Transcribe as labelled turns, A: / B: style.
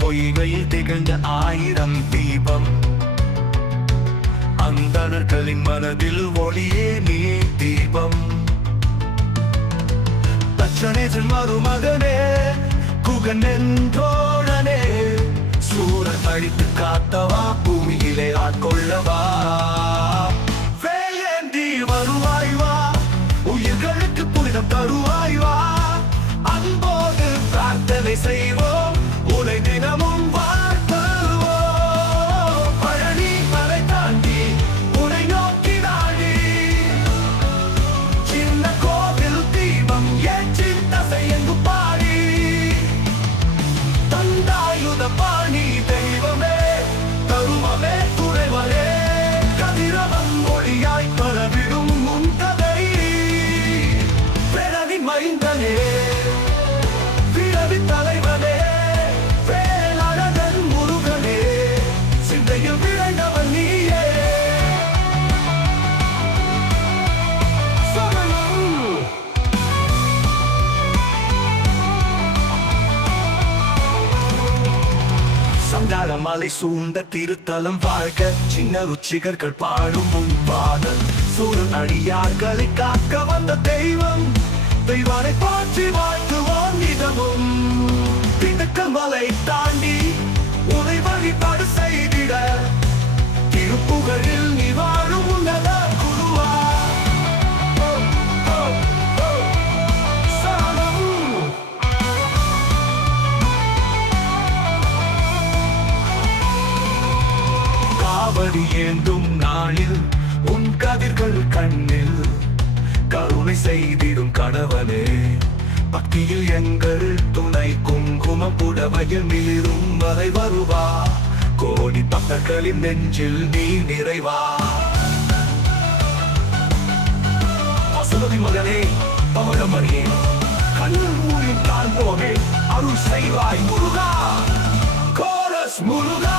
A: பொய்கையில் திகழ்ந்த ஆயிரம் தீபம். அந்தணர்களின் மனதில் ஒளியே நீ தீபம். தச்சனே மருமகனே குகன் என்றோழனே சூரன் அழித்து காத்தவா பூமியிலே ஆட்கொள்ளவா வேலேந்தி வருவாய் வா உயிர்களுக்கு புனிதம் தருவாய் வா. அன்போடு பிரார்த்தனை செய்வா. சிந்தையில் நீயே. சந்தான மலை சூழ்ந்த திருத்தலம் வாழ்க. சின்ன ருச்சிகர்கள் பாடும் முன் பாடல். சூரன் அடியார்களை காக்க வந்த தெய்வம். தெய்வானை பாற்றி வாழ் காவடி ஏந்தும் நாளில் உன் கதிர்கள் கண்ணில் கருணை செய்திடும் கணவனே பக்தியில் எங்கள் துணை குங்கும புடவையில் மிளிரும் வரை வருவா. கோடி பக்தர்களின் நெஞ்சில் நீ நிறைவா. வசதி மகனே பவளமணியே கண்ணன் ஊரின் காண்போமே அருள் செய்வாய் முருகா. கோரஸ் முருகா.